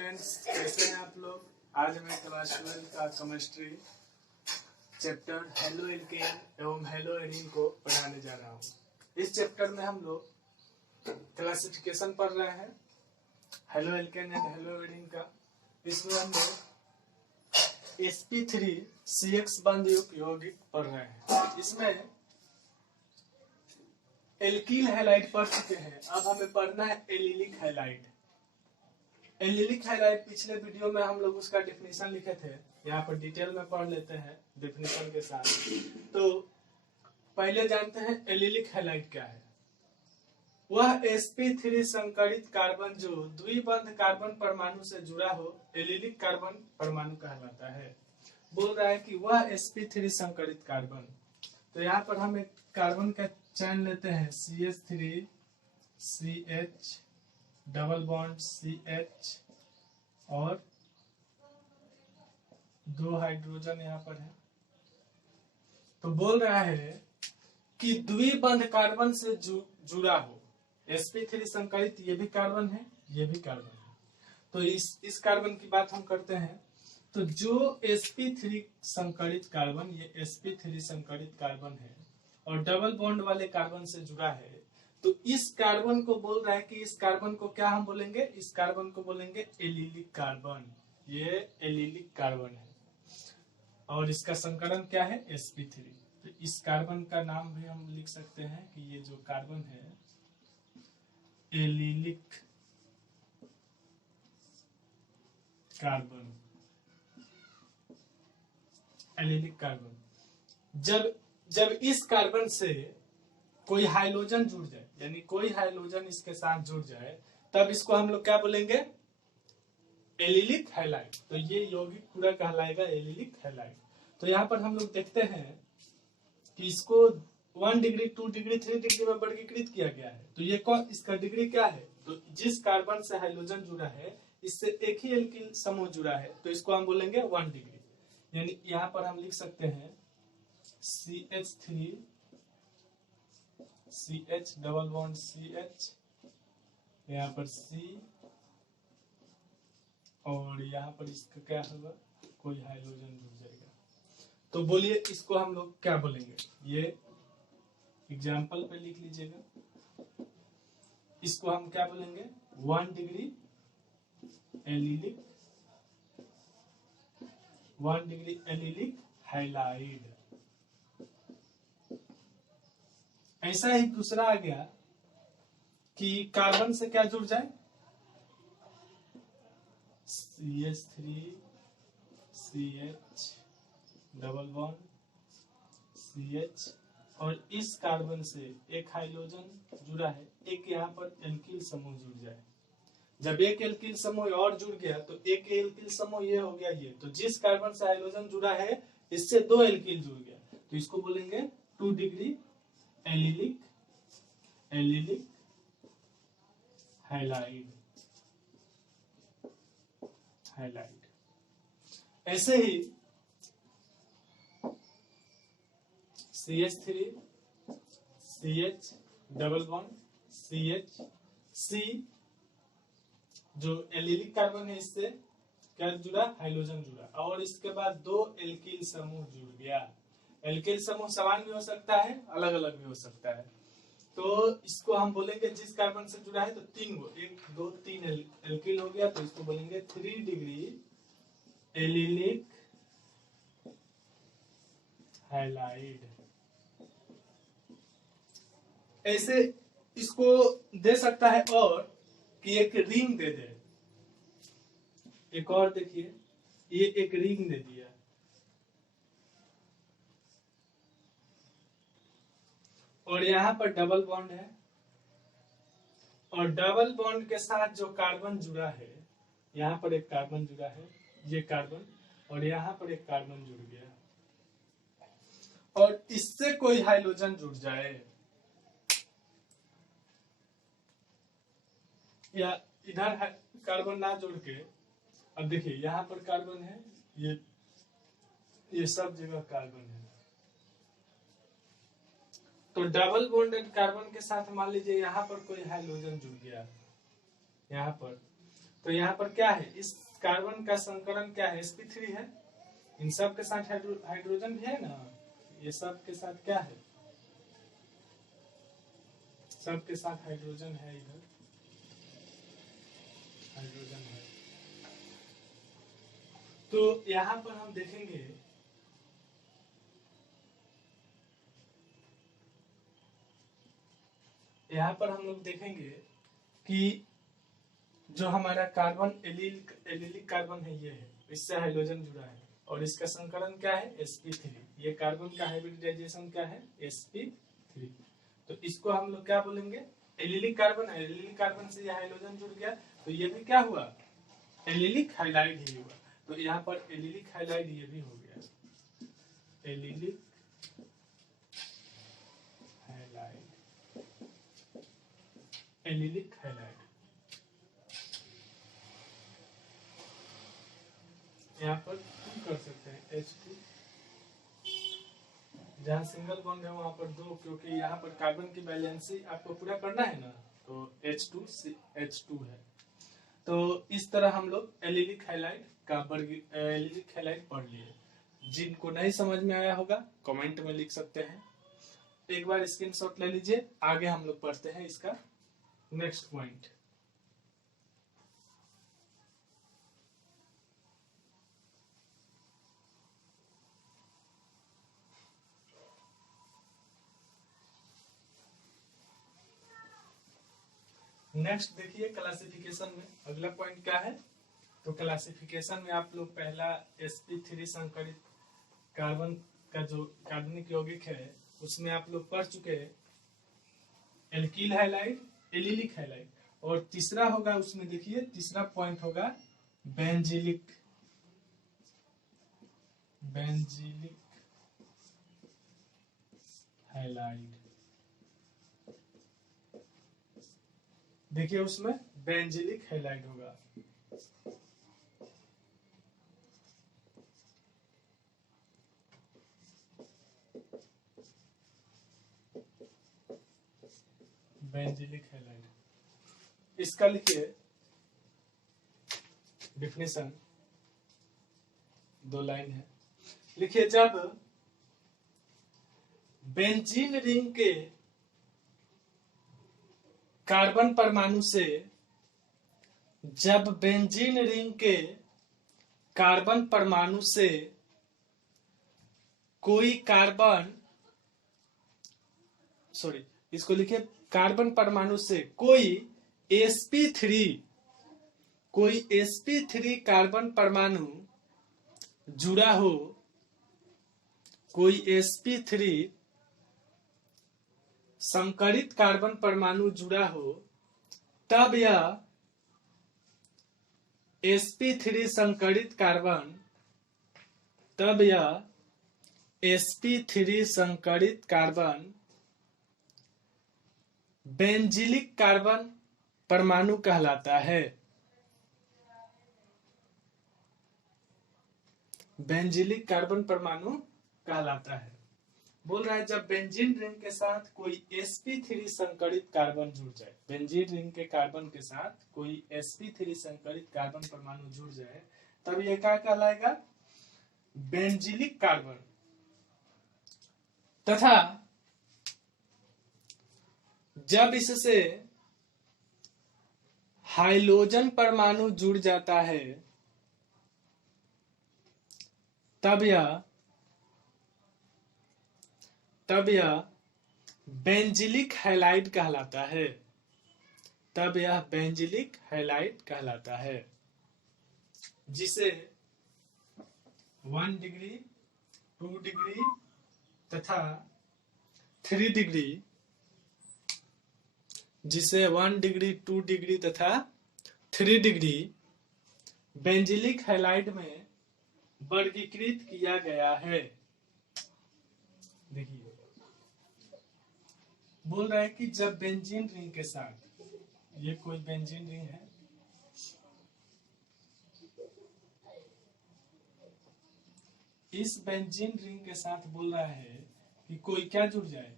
Friends, कैसे हैं आप लोग। आज मैं क्लास 12 का केमिस्ट्री चैप्टर हेलो एल्केन एवं हेलो एरीन को पढ़ाने जा रहा हूँ। इस चैप्टर में हम लोग क्लासिफिकेशन पढ़ रहे हैं halo alkane and hello arene का। इसमें हम लोग sp3CX बंध युक्त यौगिक पढ़ रहे हैं। इसमें एल्कील हैलाइड पढ़ चुके हैं, अब हमें पढ़ना है एलिलिक हैलाइड। एलिलिक हैलाइड पिछले वीडियो में हम लोग उसका डेफिनेशन लिखे थे, यहाँ पर डिटेल में पढ़ लेते हैं डेफिनेशन के साथ। तो पहले जानते हैं एलिलिक हैलाइड क्या है। वह sp3 संकरित कार्बन जो द्विबंध कार्बन परमाणु से जुड़ा हो एलिलिक कार्बन परमाणु कहलाता है। बोल रहा है कि वह sp3 संकरित कार्बन। तो यहाँ पर हम एक कार्बन का चयन लेते हैं CH3 CH double bond CH और दो हाइड्रोजन यहाँ पर है। तो बोल रहा है कि द्विबंध कार्बन से जुड़ा हो sp3 संकरित, ये भी कार्बन है, ये भी कार्बन है। तो इस कार्बन की बात हम करते हैं। तो जो sp3 संकरित कार्बन, ये sp3 संकरित कार्बन है और डबल बॉन्ड वाले कार्बन से जुड़ा है, तो इस कार्बन को बोल रहा है कि इस कार्बन को क्या हम बोलेंगे, इस कार्बन को बोलेंगे एलिलिक कार्बन। ये एलिलिक कार्बन है और इसका संकरण क्या है sp3। तो इस कार्बन का नाम भी हम लिख सकते हैं कि ये जो कार्बन है एलिलिक कार्बन। एलिलिक कार्बन जब इस कार्बन से कोई हाइड्रोजन जुड़ जाए, यानी कोई हाइड्रोजन इसके साथ जुड़ जाए, तब इसको हम लोग क्या बोलेंगे, एलिलिक हैलाइड। तो ये यौगिक पूरा कहलाएगा एलिलिक हैलाइड। तो यहाँ पर हम लोग देखते हैं कि इसको 1 डिग्री 2 डिग्री 3 डिग्री में वर्गीकृत किया गया है। तो ये कौन, इसका डिग्री क्या है, तो जिस कार्बन से हाइड्रोजन जुड़ा है इससे एक ही एल्किल समूह जुड़ा है, तो इसको हम बोलेंगे 1 डिग्री। यानी यहाँ पर हम लिख सकते हैं CH3 CH double bond CH, यहाँ पर C और यहाँ पर इसका क्या होगा, कोई हाइड्रोजन जुड़ जाएगा। तो बोलिए इसको हम लोग क्या बोलेंगे, ये एग्जाम्पल पे लिख लीजिएगा। इसको हम क्या बोलेंगे 1 degree allylic, 1 degree allylic halide. ऐसा ही दूसरा आ गया कि कार्बन से क्या जुड़ जाए, CH3 CH double bond CH और इस कार्बन से एक हाइड्रोजन जुड़ा है, एक यहाँ पर एल्किल समूह जुड़ जाए। जब एक एल्किल समूह और जुड़ गया तो एक एल्किल समूह ये हो गया ये, तो जिस कार्बन से हाइड्रोजन जुड़ा है इससे दो एल्किल जुड़ गया, तो इसको बोलेंगे 2 डिग्री एलिलिक हैलाइड। ऐसे ही CH3 CH double bond CH C जो एलिलिक कार्बन है इससे क्या जुड़ा, हाइड्रोजन जुड़ा, और इसके बाद दो एल्किल समूह जुड़ गया। एल्किल समूह समान भी हो सकता है, अलग अलग भी हो सकता है। तो इसको हम बोलेंगे जिस कार्बन से जुड़ा है तो 3 गो, 1 2 3 एल्किल हो गया, तो इसको बोलेंगे 3 डिग्री एलिलिक हैलाइड। ऐसे इसको दे सकता है और कि एक रिंग दे दे। एक और देखिए, ये एक रिंग दे दिया और यहाँ पर डबल बॉन्ड है और डबल बॉन्ड के साथ जो कार्बन जुड़ा है, यहाँ पर एक कार्बन जुड़ा है, ये कार्बन, और यहाँ पर एक कार्बन जुड़ गया और इससे कोई हाइड्रोजन जुड़ जाए या इधर कार्बन ना जोड़ के, अब देखिए यहाँ पर कार्बन है, ये सब जगह कार्बन है, तो डबल बॉन्डेड कार्बन के साथ मान लीजिए यहाँ पर कोई हाइड्रोजन जुड़ गया यहाँ पर, तो यहाँ पर क्या है, इस कार्बन का संकरण क्या है, sp3 है। इन सब के साथ हाइड्रोजन भी है ना, ये सब के साथ क्या है, सब के साथ हाइड्रोजन है, इधर हाइड्रोजन है। तो यहाँ पर हम देखेंगे यहाँ पर हम लोग देखेंगे कि जो हमारा कार्बन एलिलिक कार्बन है, ये है, इससे हाइड्रोजन जुड़ा है और इसका संकलन क्या है, sp3। ये कार्बन का हाइब्रिडाइजेशन क्या है, sp3। तो इसको हम लोग क्या बोलेंगे, एलिलिक कार्बन है। एलिलिक कार्बन से ये हाइड्रोजन जुड़ गया, तो ये भी क्या हुआ, एलिलिक हाइलाइड ही हुआ। तो यहाँ पर एलिलिक हाइलाइड ये भी हो गया, एलिलिक हाइलाइड, एलिलिक हाइलाइड। यहाँ पर हम कर सकते हैं H2, जहाँ सिंगल बॉन्ड है वहां पर 2, क्योंकि यहाँ पर कार्बन की बैलेंसी आपको पूरा करना है ना, तो H2 है। तो इस तरह हम लोग एलिलिक हाइलाइड का एलिलिक हाइलाइड पढ़ लिए। जिनको नहीं समझ में आया होगा कमेंट में लिख सकते हैं, एक बार स्क्रीनशॉट ले लीजिए। आगे हम लोग पढ़ते हैं इसका नेक्स्ट पॉइंट। नेक्स्ट देखिए क्लासिफिकेशन में अगला पॉइंट क्या है। तो क्लासिफिकेशन में आप लोग पहला sp3 संकरित कार्बन का जो कार्बनिक यौगिक है उसमें आप लोग पढ़ चुके हैं एल्किल हाइलाइड, एलिलिक हाइलाइड, और तीसरा होगा उसमें, देखिए तीसरा पॉइंट होगा बेंजिलिक हाइलाइड। देखिए उसमें बेंजिलिक हाइलाइड होगा। बेंजिलिक हाइलाइड, इसका लिखिए डिफिनेशन, 2 लाइन है। लिखिए जब बेंजीन रिंग के कार्बन परमाणु से, जब बेंजीन रिंग के कार्बन परमाणु से कोई कार्बन, सॉरी इसको लिखिए, कार्बन परमाणु से कोई sp3 कार्बन परमाणु जुड़ा हो, कोई sp3 संकरित कार्बन परमाणु जुड़ा हो, तब यह sp3 संकरित कार्बन, तब यह sp3 संकरित कार्बन बेंजिलिक कार्बन परमाणु कहलाता है। बेंजिलिक कार्बन परमाणु कहलाता है। बोल रहा है जब बेंजीन रिंग के साथ कोई sp3 संकरित कार्बन जुड़ जाए, बेंजीन रिंग के कार्बन के साथ कोई sp3 संकरित कार्बन परमाणु जुड़ जाए, तब यह क्या कहलाएगा, बेंजिलिक कार्बन। तथा जब इससे हाइड्रोजन परमाणु जुड़ जाता है, तब यह बेंजिलिक हाइलाइड कहलाता है। तब यह बेंजिलिक हाइलाइड कहलाता है, जिसे 1 डिग्री, 2 डिग्री तथा 3 डिग्री, जिसे 1 डिग्री, 2 डिग्री तथा 3 डिग्री बेंजिलिक हाइलाइड में वर्गीकृत किया गया है। देखिए बोल रहा है कि जब बेंजीन रिंग के साथ, ये कोई बेंजीन रिंग है, इस बेंजीन रिंग के साथ बोल रहा है कि कोई क्या जुड़ जाए,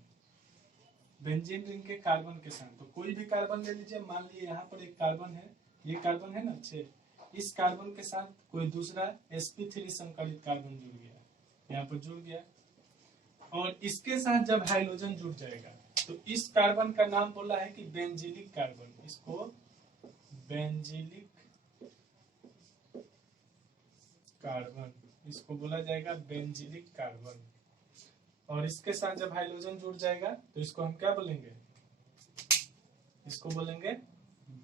बेंजीन रिंग के कार्बन के साथ। तो कोई भी कार्बन ले लीजिए, मान लीजिए यहाँ पर एक कार्बन है, ये कार्बन है ना 6, इस कार्बन के साथ कोई दूसरा sp3 संकरित कार्बन जुड़ गया, यहाँ पर जुड़ गया, और इसके साथ जब हाइड्रोजन जुड़ जाएगा तो इस कार्बन का नाम बोला है कि बेंजीलिक कार्बन, इसको बेंजीलिक कार्बन, इसको बोला जाएगा बेंजीलिक कार्बन। और इसके साथ जब हाइड्रोजन जुड़ जाएगा तो इसको हम क्या बोलेंगे, इसको बोलेंगे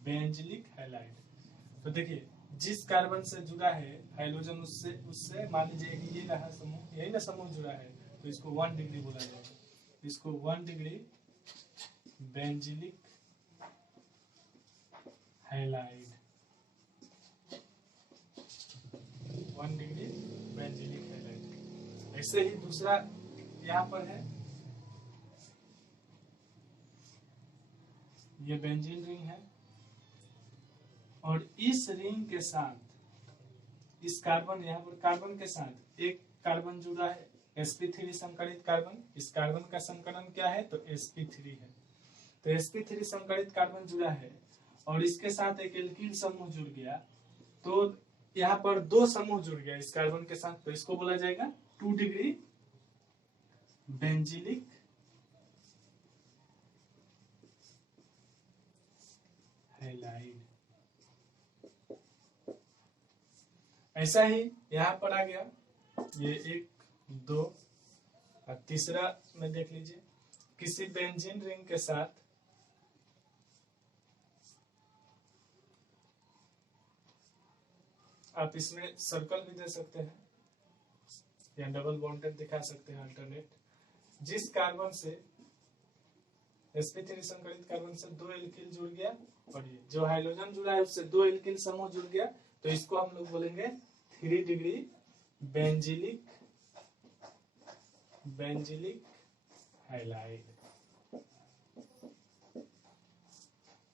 बेंजीलिक हैलाइड। तो देखिए जिस कार्बन से जुड़ा है हाइड्रोजन उससे मान लीजिए कि ये रहा समूह, यही ना समूह जुड़ा है, तो इसको 1 डिग्री बोला जाएगा, इसको 1 degree benzylic halide, 1 degree benzylic halide. ऐसे ही दूसरा यहाँ पर है, ये बेंजीन रिंग है, और इस रिंग के साथ इस कार्बन, यहाँ पर कार्बन के साथ एक कार्बन जुड़ा है sp3 संकरित कार्बन, इस कार्बन का संकरण क्या है तो sp3 है, तो sp3 संकरित कार्बन जुड़ा है और इसके साथ एक एल्किल समूह जुड़ गया, तो यहाँ पर 2 समूह जुड़ गया इस कार्बन के साथ, तो इसको बोला जाएगा 2 डिग्री बेंजीलिक हैलाइड। ऐसा ही यहाँ पर आ गया, ये 1 2 और तीसरा में देख लीजिए, किसी बेंजीन रिंग के साथ आप इसमें सर्कल भी दे सकते हैं या डबल बॉन्डेड दिखा सकते हैं अल्टरनेट। जिस कार्बन से sp3 संकरित कार्बन से 2 एल्किल जुड़ गया और ये जो हाइड्रोजन जुड़ा है उससे 2 एल्किल समूह जुड़ गया, तो इसको हम लोग बोलेंगे 3 डिग्री बेंजीलिक हैलाइड।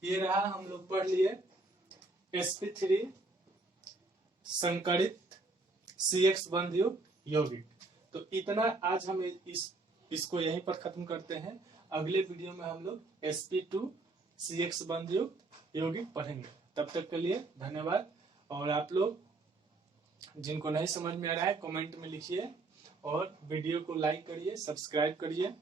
ये रहा, हम लोग पढ़ लिए sp3 संकरित CX बंध युक्त यौगिक। तो इतना आज हम इसको यहीं पर खत्म करते हैं। अगले वीडियो में हम लोग sp2 CX बंध युक्त यौगिक पढ़ेंगे। तब तक के लिए धन्यवाद। और आप लोग जिनको नहीं समझ में आ रहा है कमेंट में लिखिए और वीडियो को लाइक करिए, सब्सक्राइब करिए।